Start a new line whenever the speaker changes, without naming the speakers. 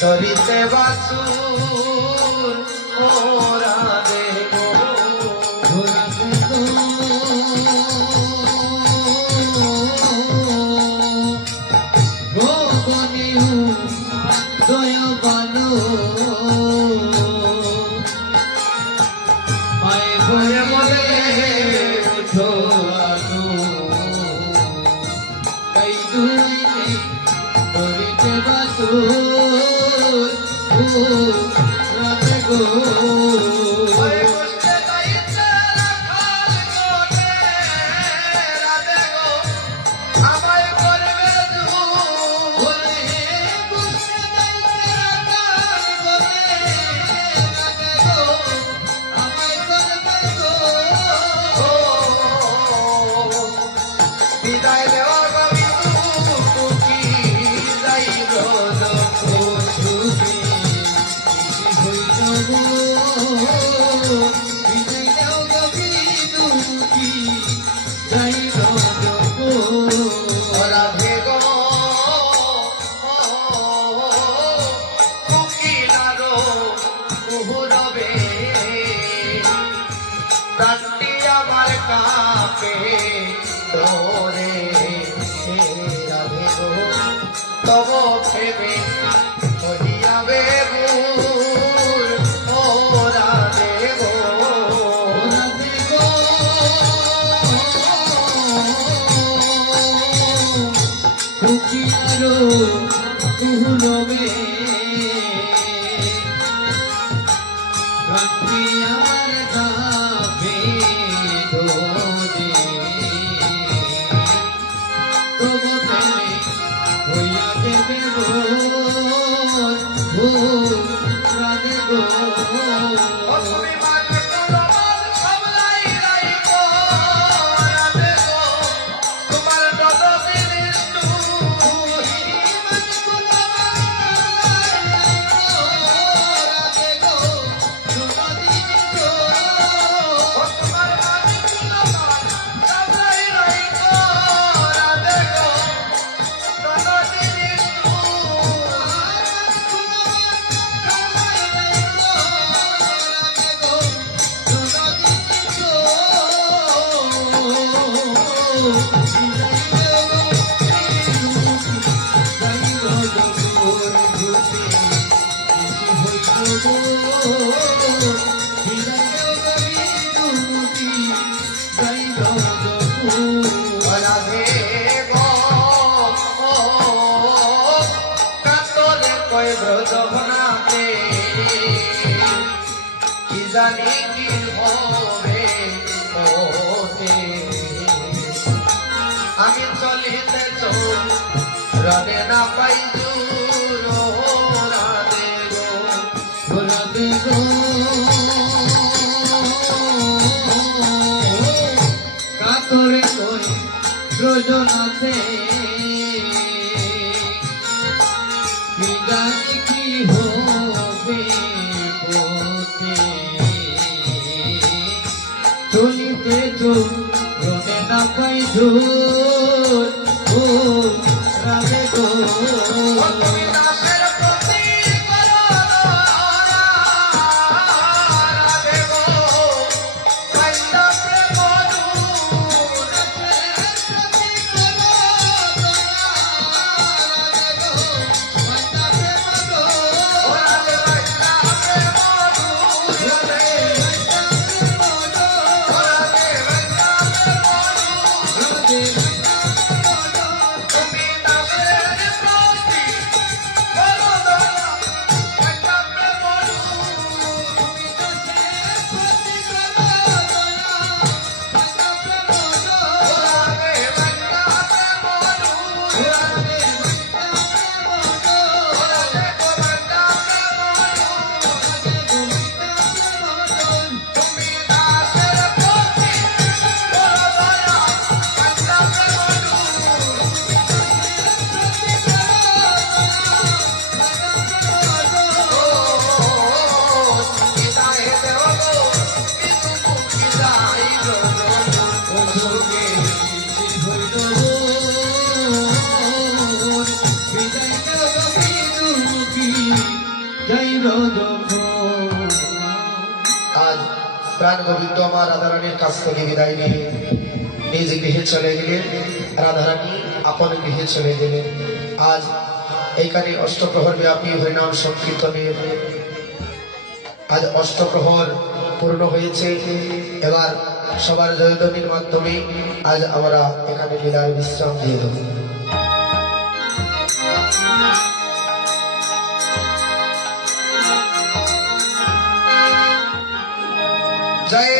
সরিতে বাসুর ও রাধে গো। কাপে তোরে রাধে গো। তব ভেবে হরিয়াবে ভুল ও রাধে গো।
রাধে গো
কুচিয়ারো কুহলবে Senhor. জানি কি হবে আমি চলিতে চল রবে না পাই Oh,
আজ প্রাণ গোবিন্দ আমার রাধারানীর কাছ থেকে বিদায় নিয়ে নিজ গৃহে চলে গেলেন। রাধারানী আপন গৃহে চলে গেলেন। আজ এইখানে অষ্টপ্রহর ব্যাপী হরিনাম সংকীর্তনের আজ অষ্টপ্রহর পূর্ণ হয়েছে। এবার সবার জয়ধ্বনির মাধ্যমে আজ আমরা এখানে লীলার বিশ্রাম দিয়ে দেব। ¡Chao!